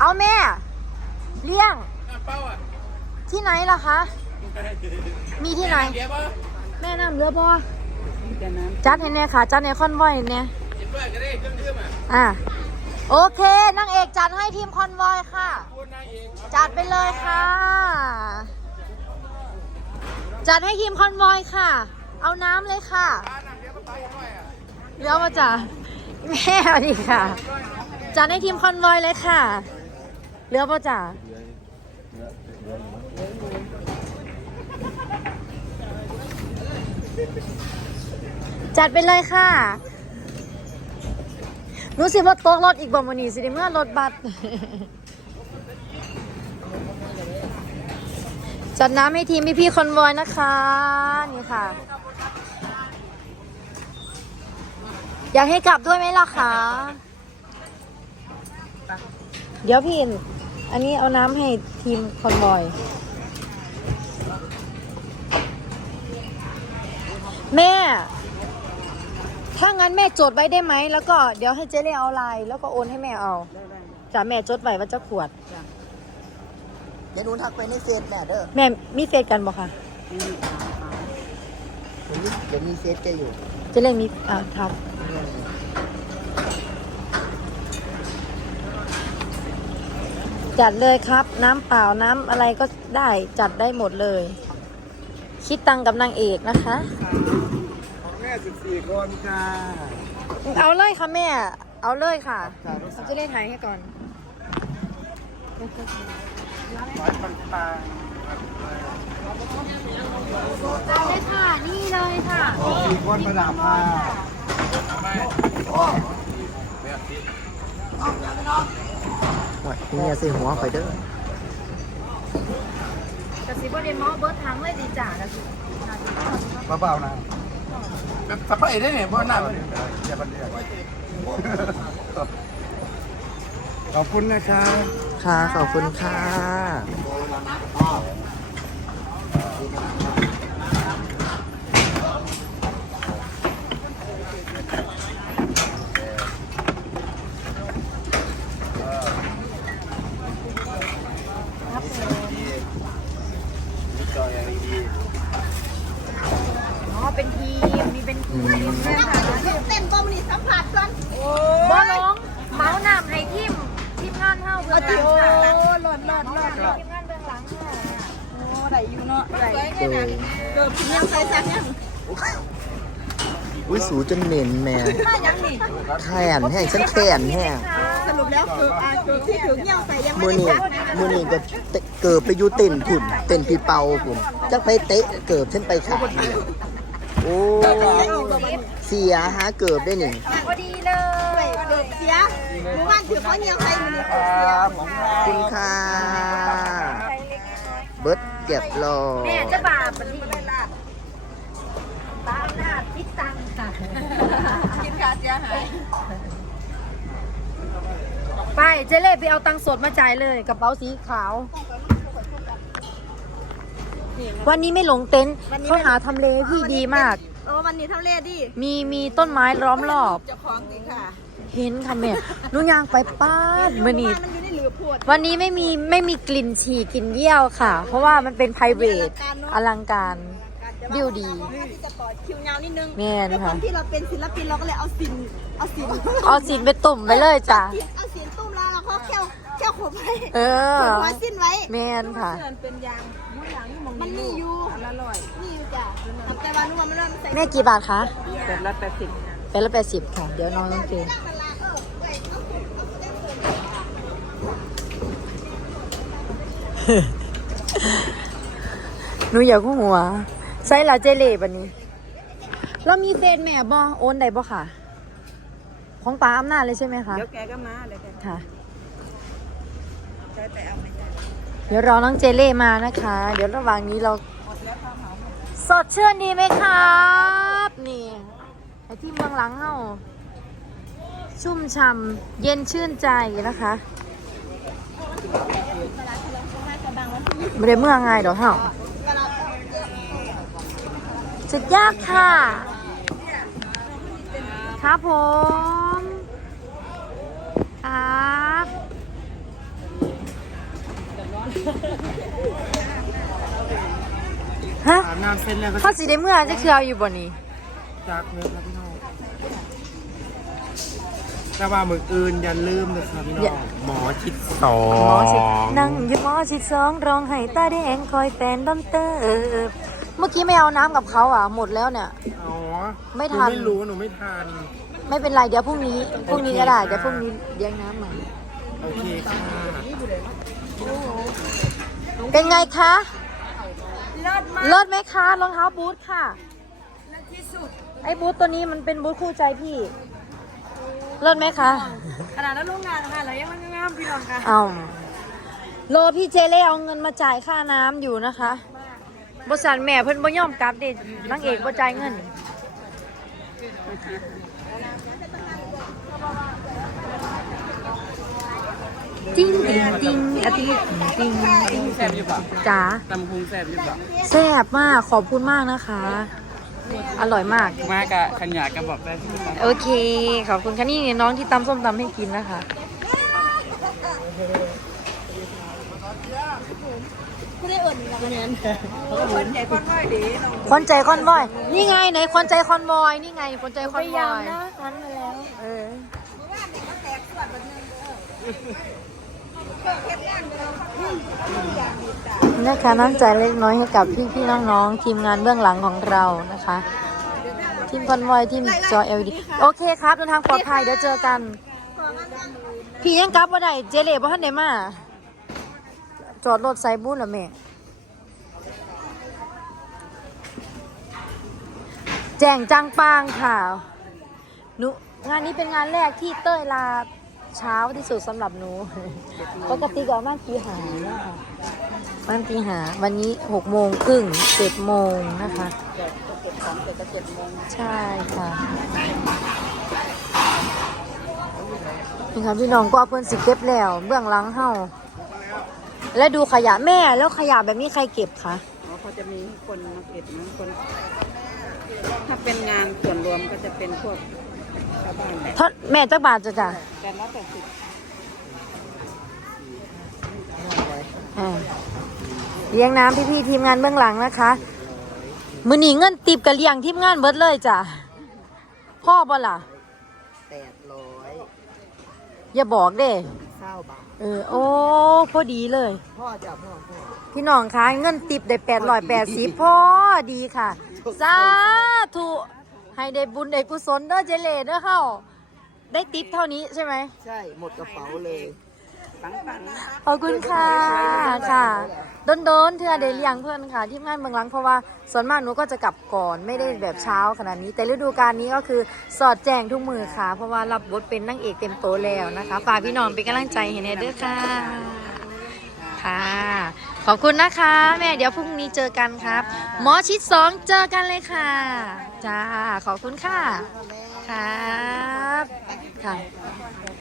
เอาแม่ เลี้ยงน้ำเป้าอะที่ไหนล่ะคะ มีที่ไหน เดี๋ยวป่ะแม่น้ำเรือบ่จัดให้แน่ค่ะ จัดในคอนวอยเนี่ยจิบด้วยก็ได้เครื่องดื่มอะอะ โอเคนางเอกจัดให้ทีมคอนวอยค่ะ พูดนางเองจัดไปเลยค่ะ จัดให้ทีมคอนวอยค่ะ เอาน้ำเลยค่ะ ร้านน้ำเดี๋ยวก็ตายด้วยอะเลี้ยวมาจ้ะแม่สวัสดีค่ะ จัดให้ทีมคอนวอยเลยค่ะ เลี้ยวมาจ้ะจัดไปเลยค่ะรู้สึกว่าโต๊ะรถอีกบ่มวันนี้สิเมื่อรถบัสจัดน้ำให้ทีมพี่พี่ๆคอนวอยนะคะ นี่ค่ะ อยากให้กลับด้วยไหมล่ะคะ เดี๋ยวพี่ อันนี้เอาน้ำให้ทีมคอนวอย แม่ ถ้างั้นแม่จดไว้ได้ไหม แล้วก็เดี๋ยวให้เจ๊เล่เอาไลน์แล้วก็โอนให้แม่เอาจ้ะแม่จดไว้ว่าจะขวด เดี๋ยวหนูทักไปในเฟซแม่เด้อ แม่มีเฟซกันบ่คะเดี๋ยวนี้เดี๋ยวมีเฟซแกอยู่ เจ๊เล่มีอ่าทัก จัดเลยครับ น้ำเปล่าน้ำอะไรก็ได้จัดได้หมดเลย คิดตังค์กับนางเอกนะคะ ของแม่สิบสี่คนค่ะเอาเลยค่ะแม่ เอาเลยค่ะค่ะเราจะเล่นถ่ายให้ก่อนร้อยปันปังเอาเลยค่ะ นี่เลยค่ะสี่คนประดับค่ะ ไม่นี่เนี่ยสิหัวไปเด้อกระซิบว่าเดมอเบิร์ดทั้งเลยดีจ่ากระซิบเบาๆนะแบบสะเพายได้เนี่ยเพราะน้ำมันอย่าบันเดียขอบคุณนะคะค่ะขอบคุณค่ะ อ๋อ เป็นทีม มี เป็นทีมเนี่ยค่ะเต้นบอมนี่สัมผัสก่อนบอลงเมาส์นำให้ทีมทีมงานเท่าเพื่อนหลังค่ะหลอดหลอดหลอดหลอดทีมงานเบื้องหลังค่ะโอ้ได้อยู่เนาะได้เกิดยังใส่สักยังอุ้ยสูจนเหม็นแม่มายังนี่แขนแห้งฉันแขนแห้งสรุปแล้วคืออ่าคือที่ถึงยังใส่ยังไม่มือได้นี่จับมือนี่ก็เตะเกิดไปอยูเต้นผุ่นเต้นปีเป่าผุ่นจักไปเตะเกิดฉันไปขาดเนี่ยโอ้เสียหาเกิดได้หนึ่งพอดีเลยเกิดเสียเมื่อวานถือเขายังใส่มือเกิดเสียขอบคุณค่ะเบิร์ดเก็บรอแม่จะบาปมันดีตามหน้าคิดตังค่ะกินขาดเสียหายไปเจเล่ไปเอาตังค์สดมาจ่ายเลยกระเป๋าสีขาว วันนี้ไม่หลงเต็นท์เขาหาทำเลที่ดีมากเออวันนี้ทำเลดีมีมีต้นไม้ล้อมรอบ เจ้าของสิค่ะเห็นค่ะแม่หนุ่ยางไปป้าดมื่อนี้มันอยู่ในหลือพวด วันนี้ไม่มีไม่มีกลิ่นฉี่กลิ่นเยี่ยวค่ะ เพราะว่ามันเป็น p r i v a t อลังการวิวดีที่จะต่อคิวยาวนิดนึงแม่นด้วยคค่ะวามที่เราเป็นศิลปินเราก็เลยเอาสินเอาสินเอาสินไปตุ่มไปเลยจ้ะ เอาสิน ขี่ยวขบไว้เออ ขบหัวสิ้นไว้แม่นค่ะเป็นยางมันมีอยู่อร่อยมีอยู่จ้ะแต่ว่านุ่มมันเริ่มใส่แม่กี่บาทคะแปดละแปดสิบเป็นละแปดสิบค่ะ เดี๋ยวน้องต้องเจอหนูอยากหัวใส่ละเจเล่บันนี้ เรามีเฟซแม่บ่โอนได้บ่ค่ะ ของป้าอำนาจเลยใช่ไหมคะ เดี๋ยวแกก็มาเดี๋ยวแกค่ะ ใช้แต่เอาไม่ใช่เดี๋ยวรอน้องเจเล่มานะคะ เดี๋ยวระหว่างนี้เราสดชื่นดีไหมครับ นี่ไอที่เมืองหลังเฮาชุ่มช่ำเย็นชื่นใจนะคะไม่ได้เมืองไงเดอกเฮาสุดยากค่ะ ครับผม ครับ ฮะอาบน้ำเสร็จแล้วก็เขาสิได้เมื่อจะคือเอาอยู่บ่นี้จากเนื้อครับพี่น้องแต่ว่ามืออื่นอย่าลืมนะครับพี่น้องหมอชิดสอหมอชิดงนั่งอยู่หมอชิดสองร้องไห้ตาแดงคอยแฟนดอนเตอร์เมื่อกี้ไม่เอาน้ำกับเขาอะหมดแล้วเนี่ย อ๋อไม่ทันหไม่รู้หนูไม่ทัน ไม่เป็นไรเดี๋ยวพรุ่งนี้พรุ่งนี้ก็ได้โอเคค่ะเดี๋ยวพรุ่งนี้เลี้ยงน้ำใหม่โอเคค่ะ เป็นไงคะเลิศมากเลิศไหมคะรองเท้าบูทค่ะ เลิศที่สุดไอ้บูทตัวนี้มันเป็นบูทคู่ใจพี่ เลิศไหมคะขนาดนั้นโรงงานค่ะเรายังมันงามพี่น้องค่ะเอาโลพี่เจเล่เอาเงินมาจ่ายค่าน้ำอยู่นะคะบริษัทแม่เพิ่นบ่ยอมกลับเด็นางเอกบ่จ่ายเงิน จริงจริงจริงอาทิตย์จริงจริงแซ่บอยู่ปะจ๋าตำพุงแซ่บอยู่ปะแซ่บมากขอบคุณมากนะคะ อร่อยมากมากะขันหยากระบอกได้ที่ไหมโอเค ขอบคุณค่ะนี่น้องที่ตำส้มตำให้กินนะคะไม่ได้เอิ่นกับเงินคนใหญ่คนน้อยดีน้องควันใจคอนบอย นี่ไงไหนควันใจคอนบอยนี่ไงควันใจคอนบอยนั้นมาแล้ว เออ นะคะน้ำใจเล็กน้อยให้กับพี่พี่ๆน้องๆทีมงานเบื้องหลังของเรานะคะ ทีมคอนวอยทีมจอเอลดีโอเคครับเดินทางปลอดภัยเดี๋ยวเจอกัน พี่ยังกลับว่าได้เจเล่บ่ทันได้มา จอดรถไซบูนหรอแม่แจ่งจังปางค่ะหนูงานนี้เป็นงานแรกที่เต้ยลา เช้าที่สุดสำหรับหนู ปกติก็ประมาณตีหาเนี่ยค่ะประมาณตีหา วันนี้หกโมงครึ่งเจ็ดโมงนะคะ ใช่ค่ะนี่ค่ะพี่น้องก็เอาเพิ่นสิเก็บแล้วเบื้องหลังเฮาและดูขยะแม่แล้วขยะแบบนี้ใครเก็บคะอ๋อเขาจะมีคนมาเก็บนะคน ถ้าเป็นงานส่วนรวมก็จะเป็นพวก ชาวบ้านแหละทอดแม่จักบาทจ้ะจ้ะแต่ละแต่สิบอ่าเลี้ยงน้ำพี่ๆทีมงานเบื้องหลังนะคะ มือหนีเงินติบกับเลี้ยงทีมงานเบิดเลยจ้ะพ่อบ่ล่ะแปดร้อยอย่าบอกเด้เก้าบาทเออโอ้พอดีเลย พ่อจะพ่อพ่อพี่น้องคะเงินติบได้แปดร้อยแปดสิบพอดีค่ะสาธุ ให้ได้บุญได้กุศลเด้อเจเลเด้อเฮาได้ติปเท่านี้ใช่ไหม ใช่หมดกระเป๋าเลยปังปังขอบคุณค่ะค่ะโดนโดนๆเธอเดเลียงเพื่อนค่ะ ที่งานเมืองหลังเพราะว่าส่วนมากหนูก็จะกลับก่อนไม่ได้แบบเช้าขนาดนี้ แต่ฤดูกาลนี้ก็คือสอดแจงทุกมือค่ะ เพราะว่ารับบทเป็นนางเอกเต็มโตวแล้วนะคะฝากพี่น้องเป็นกำลังใจให้แน่เด้อค่ะค่ะ ขอบคุณนะคะ แม่เดี๋ยวพรุ่งนี้เจอกันครับ หมอชิดสองเจอกันเลยค่ะ จ้า ขอบคุณค่ะ ครับ ค่ะ